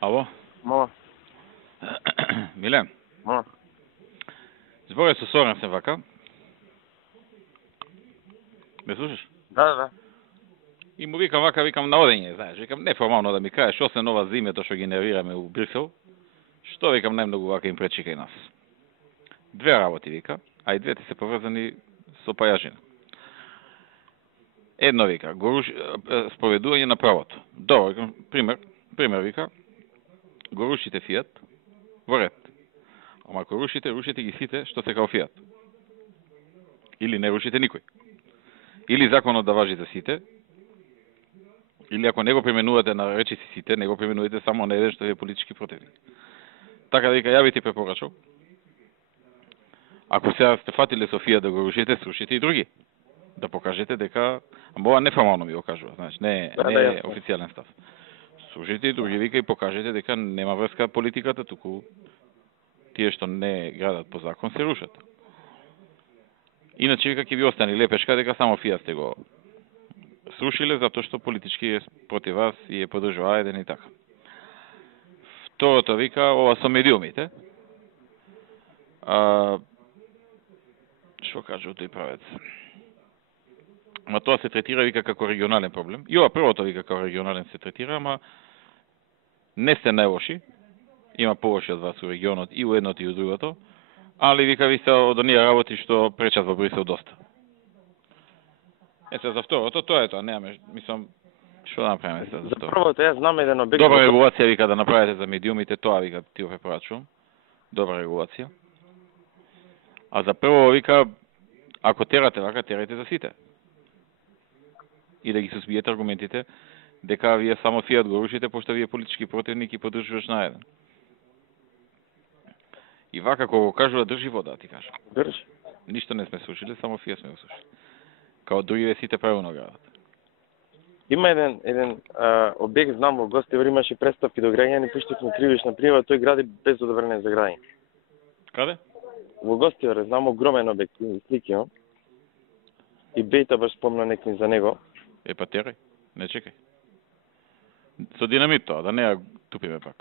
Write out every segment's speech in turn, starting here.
Ало? Мала. Милен, Мала. зборя со Сорен се вака. Ме слушаш? Да. И му викам на одење, знаеш, викам неформално да ми кажеш што се нова зиме тоа што ги нервираме у Брисел. Што викам најмногу вака им пречи кај нас. Две работи вика, а и двете се поврзани со пајажина. Едно вика, споведување на правото. Добро, викам, пример вика, го рушите Фијат во ред. Ама ако рушите ги сите што се као Фијат. Или не рушите никој. Или законот да важи за сите, или ако не го применувате на речиси сите, не го применувате само на еден што е политички противник. Така да вика, ја би ти препорачал. Ако сега сте фатиле Софија да го рушите, срушите и други. Да покажете дека, ама ова неформално ми го кажува, знаеш, не е официјален став. Срушите и други, вика, и покажете дека нема врска политиката, туку тие што не градат по закон се рушат. Иначе вика ќе ви остане лепешка дека само Фијат сте го срушиле затоа што политички е против вас и е подржува еден и така. Второто вика ова со медиумите. Што кажа тој правец? Ама тоа се третира вика како регионален проблем. И ова првото вика како регионален се третира, ама не сте најлоши. Има полоши од вас у регионот и у едното и у другото. Али вика ви се од оние работи што пречат во Брисел доста. Се за второто, тоа е тоа, немаме, мислам, што да направиме сега за За тоа? првото, јас знам еден обект. Добра регулација вика да направите за медиумите, тоа вика ти го препорачувам. Добра регулација. А за прво вика, ако терате вака, терате за сите. И да ги сузбиете аргументите дека вие само Фијат го рушите, пошто вие политички противник и поддржуваш на еден. И вака кога го кажува држи вода, ти кажа. Држи. Ништо не сме слушали, само Фијат сме го слушали. Као другиве сите правилно градат. Има еден обект, знам, во Гостивар имаше представки до граѓани, пуштивме кривична пријава, тој гради без одобрение за граѓање. Каде? Во Гостивар, знам, огромен обект, слики имам. И Бејта баш спомна некој за него. Па терай, не чекај. Со динамит тоа, да не ја тупиме пак.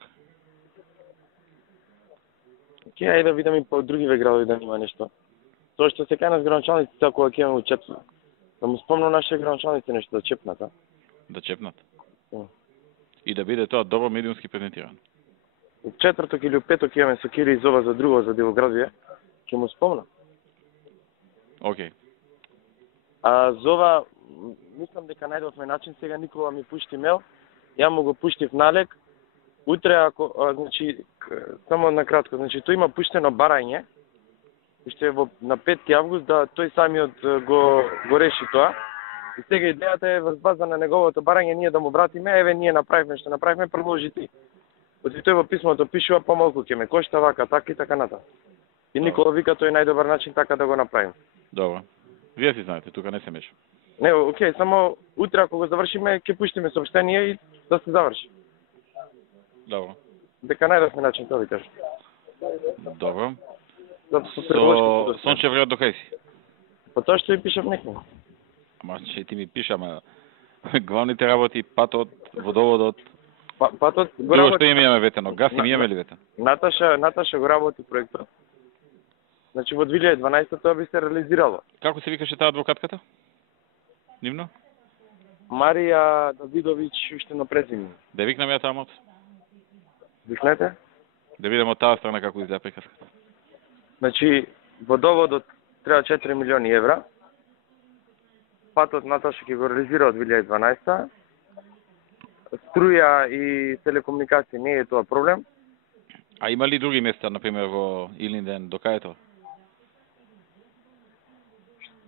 Ке, ајде да видам и по другиве градови да нема нешто. Тоа што се кај нас граначалниците, ако ќе му чепнат. Да му спомнам нашите граначалници нешто да чепнат, а? Да чепнат. Да. И да биде тоа добро медиумски презентирано. У четврток или у петок имаме со Кири изова за друго, за Дивоградија, ќе му спомнам. Океј. А зова, мислам дека најдовме начин, сега Никола ми пушти мейл, ја му го пуштив налег, утре ако, значи, само накратко, значи, тој има пуштено барање, уште на 5 август, да тој самиот го реши тоа. И сега идејата е врз база на неговото барање ние да му вратиме, еве ние направивме што направивме, продолжи ти. Оти тој во писмото пишува помалку ќе ме кошта вака, така и така натаму. И Никола вика тој е најдобар начин така да го направим. Добро. Вие си знаете, тука не се меша. Не, окей, само утре ако го завршиме, ќе пуштиме сообщение и да се заврши. Добро. Дека најдовме начин, тоа ви кажа. Добро. Со Сончев град до кај си? Па тоа што ви пишав некој. Ама че ти ми пиша, ама главните работи, патот, водоводот. Патот го Друго работи. што имаме ветено? Газ им имаме ли ветено? Наташа го работи проектот. Значи во 2012 тоа би се реализирало. Како се викаше таа адвокатката? Нивно? Марија Давидович уште на презиме. Да викнам ја тамот? Викнете? Да видам од таа страна како изгледа приказката. Значи водоводот треба 4 милиони евра. Патот Наташа ќе го реализира од 2012. Струја и телекомуникација не е тоа проблем. А има ли други места, например во Илинден, до кај е тоа?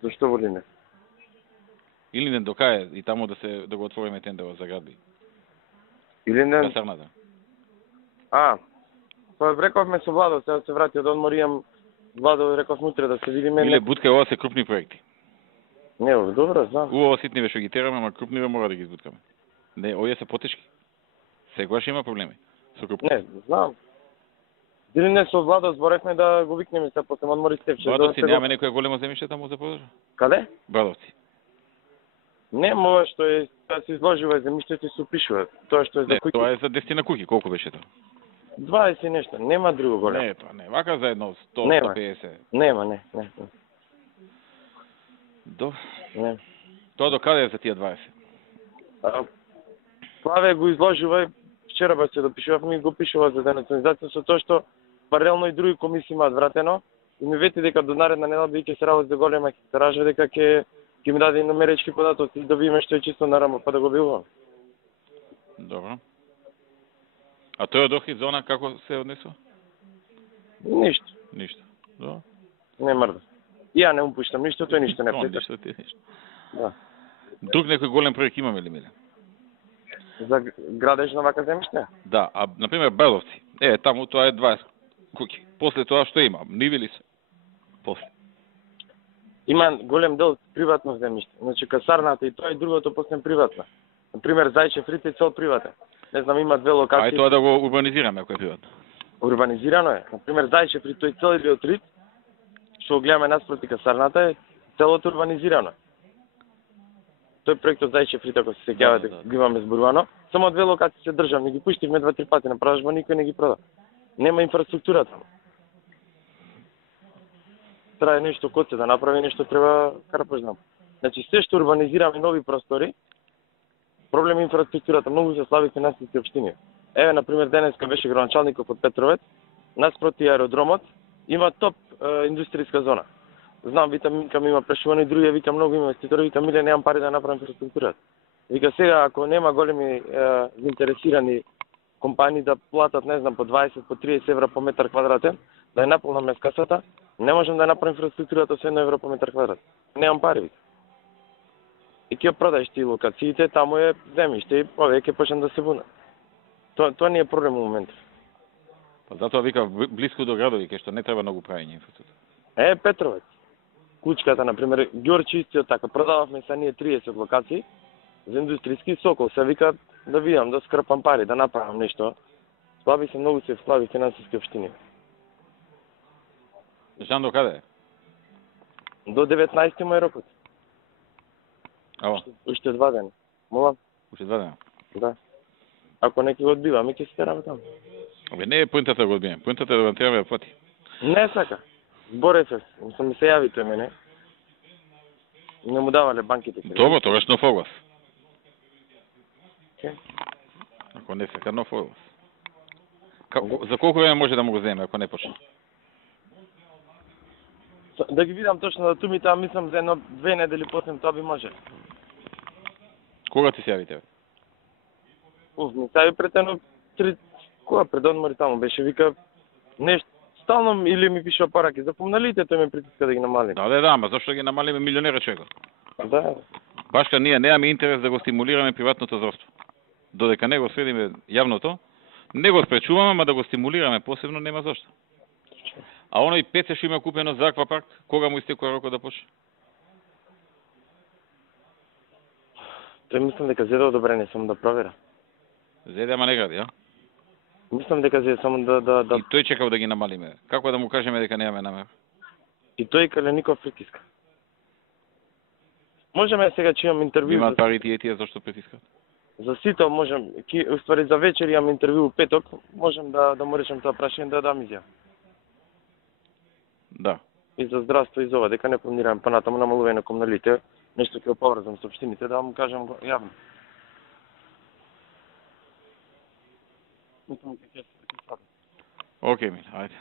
Зашто во Лине? Илинден до кај е и таму да го отвориме тендерот за градби? Илинден? Касарната. Па рековме со Владо, сега се врати од одмор, имам Владо, реков утре да се видиме. Иле бутка, ова се крупни проекти. Не, добро, знам. Ова ситниве што ги тераме, ама крупниве мора да ги избуткаме. Не, овие се потешки. Сегаш има проблеми со крупни. Не, знам. Дили не со Владо зборевме да го викнеме се после одмори Стевче. Брадовци, немаме некоја големо земјиште таму за продажа? Каде? Брадовци. Нема ова што е, да се изложува земјиштето и се упишува. Тоа што е за Не, куќи. тоа е за 10 куќи, колку беше тоа? 20 и нешто, нема друго големо. Не, тоа не, вака за едно 100, Нема. 150. Нема, не. До... Не. Тоа до каде е за тие 20? Плаве го изложува и вчера ба се допишував, ми го пишува за денационализација со тоа што паралелно и други комисии имаат вратено и ми вети дека до наредна недела бидејќи се работи за голема хектаража дека ќе ми даде номеречки податоци да видиме што е чисто нарамо па да го билувам. Добро. А тој од Охрид зона како се однесува? Ништо, Ништо. Да. не мрда. И ја не му пуштам ништо, тој ништо не пита. Ништо ти ништо. Да. Друг некој голем проект имаме ли, Миле? За градеж на вака земјиште? Да, а например Байловци. Таму тоа е 20 куќи. После тоа што има? Ниви ли се? После. Има голем дел приватно земјиште. Значи касарната и тоа и другото после приватна. Например Зајчев рит е цел приватен. Не знам, има две локации. Ај тоа да го урбанизираме ако е приватно. Урбанизирано е. Например Зајчев рит тој цел или отрит што го гледаме наспроти касарната е целото урбанизирано. Тој проектот Зајчев рит ако се сеќавате Да. го имаме зборувано. Само две локации се државни, ги пуштивме 2-3 пати на продажба, никој не ги прода. Нема инфраструктура таму. Треба нешто код се да направи, нешто треба карпаш знам. Значи се што урбанизираме нови простори, проблем е инфраструктурата, многу се слаби финансиски општини. Еве на пример денеска беше градоначалникот од Петровец, наспроти аеродромот има топ индустријска зона. Знам, викам има прашувани, други викам многу инвеститори, викам Миле немам пари да направам инфраструктурата. Вика сега ако нема големи заинтересирани компании да платат, не знам, по 20, по 30 евра по метар квадратен, да ја наполнаме касата, не можам да направам инфраструктурата со 1 евро по метар квадрат. Немам пари, вика. И ќе продаеш ти локациите, таму е земјиште и повеќе почнат да се бунат. Тоа не е проблем во моментот. Па затоа вика блиску до градови, кај што не треба многу правење инфраструктура. Петровец. Кучката, например, Ѓорчи исто така, продававме са ние 30 локации за индустријски Сокол. Се вика да видам, да скрпам пари, да направам нешто. Слаби се многу се слаби финансиски општини. Жан до каде е? До 19 му е рокот. Ао, Уште 2 дена. Молам? уште 2 дена. Да. Ако неки го одбиваме, ќе се тераме таму. Не е поинтата да го одбием, поинтата е да треба да плати. Не сака. Зборев се, ми се јави тој мене. Не му давале банките. Добро, тогаш нов оглас. Okay. Ако не сека нов оглас. За колку време може да му го земе, ако не почне? Да ги видам точно датумите, мислам за 1-2 недели после тоа би може. Кога ти се јави тебе? Ми се јави пред едно 3, кога пред одмори таму беше, вика нешто, стално или ми пишува параки, запомналите, тој ме притиска да ги намалим. Да, ама зашто ги намалиме милионера човекот? Да. Башка ние немаме интерес да го стимулираме приватното здравство. Додека не го следиме јавното, не го спречуваме, ама да го стимулираме посебно нема зашто. А оној пеце што има купено за аквапарк, кога му истекува рокот да почне? Тој мислам дека зеде одобрение, само да проверам. Зеде, ама не гради, а? Мислам дека зеде само да... И тој чекав да ги намалиме. Како да му кажеме дека немаме намера? И тој Калеников притиска. Можеме сега че имам интервју... Имаат пари тие зашто притискат? За сите можем, уствари за вечер имам интервју петок, можем да му речем тоа прашање да дам изјава. Да. И за здравство и за ова, дека не планираме понатаму намалување на комуналите, нешто ќе поврзам со општините, да му кажам јавно. Океј, Миле, ајде.